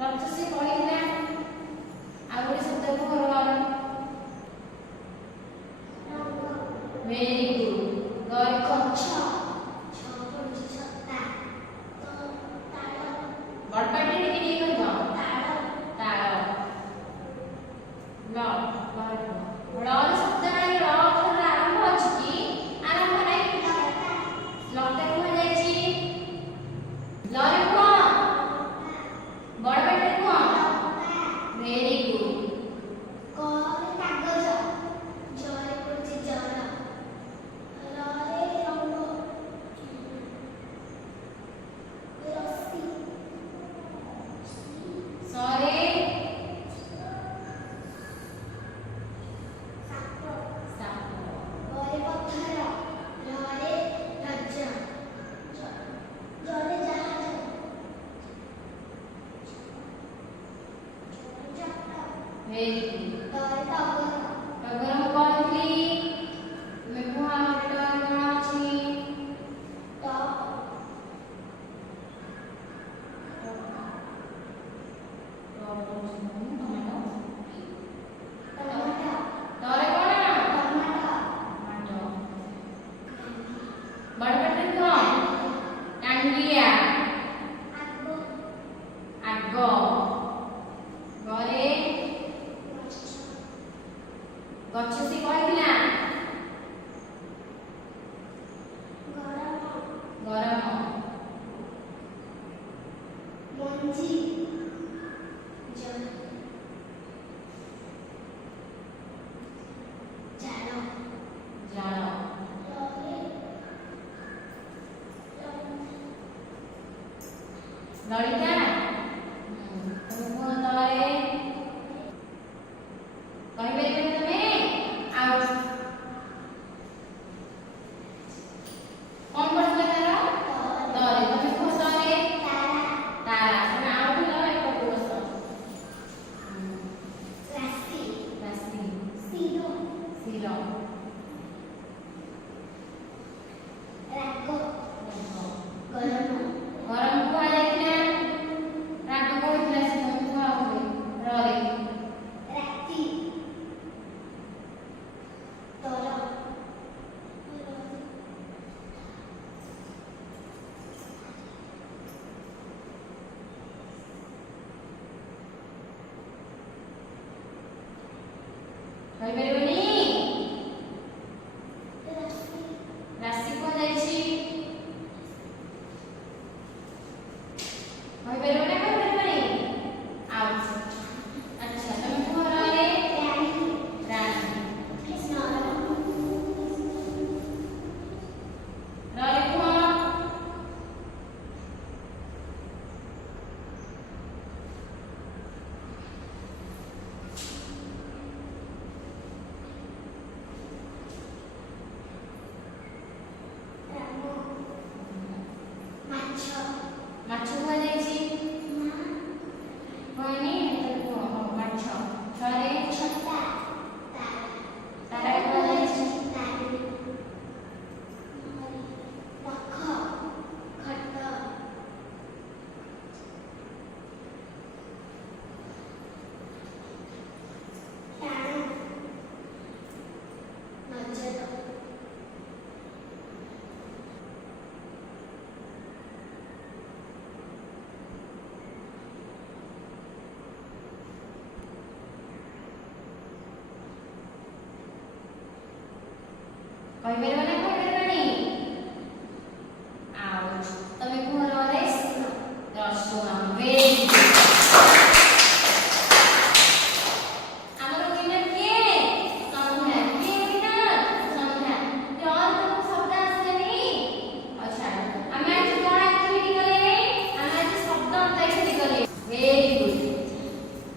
रथ से कहला आ गोटे शब्द को रन वेरी गुड गरी गच्छ बड़पाटी टिके टिके कहब ताल ल र शब्द नाही र अक्षर आरंभ अछि कि आरंभ नाही लता को जायछि ल रे को बड़पाटी को वेरी गुड क रे कागज ज रे पड़छि जल र रे रंग रस्सी सरे टगर मु कहली तुमे कुहा टगर कौन अछि त तरे कौन बड़पटे कौन टांगिया आग गरे गच्छ से कहला गरम मंजी जल जाल जाल ललिता तुम तरे कहबे तमे आउ कौन पड़ला तारा तरे तुमे को तरे तारा तमे आउ भी ल एक कोस राशि राशि सिरो सिरो राग गरम गरम को आ जाइना राग को इतला से तुम को आउ रे राति तोरा कहि परबनी राशि को जाइछि कहि परबनी कहि परबनी आउ अच्छा तुम को रे रानी कृष्ण रे को माछ को जाइछि कोनी तो माछ छरे छत्ता तारा को जाइछि पख खट टाण नजर कहि परबनी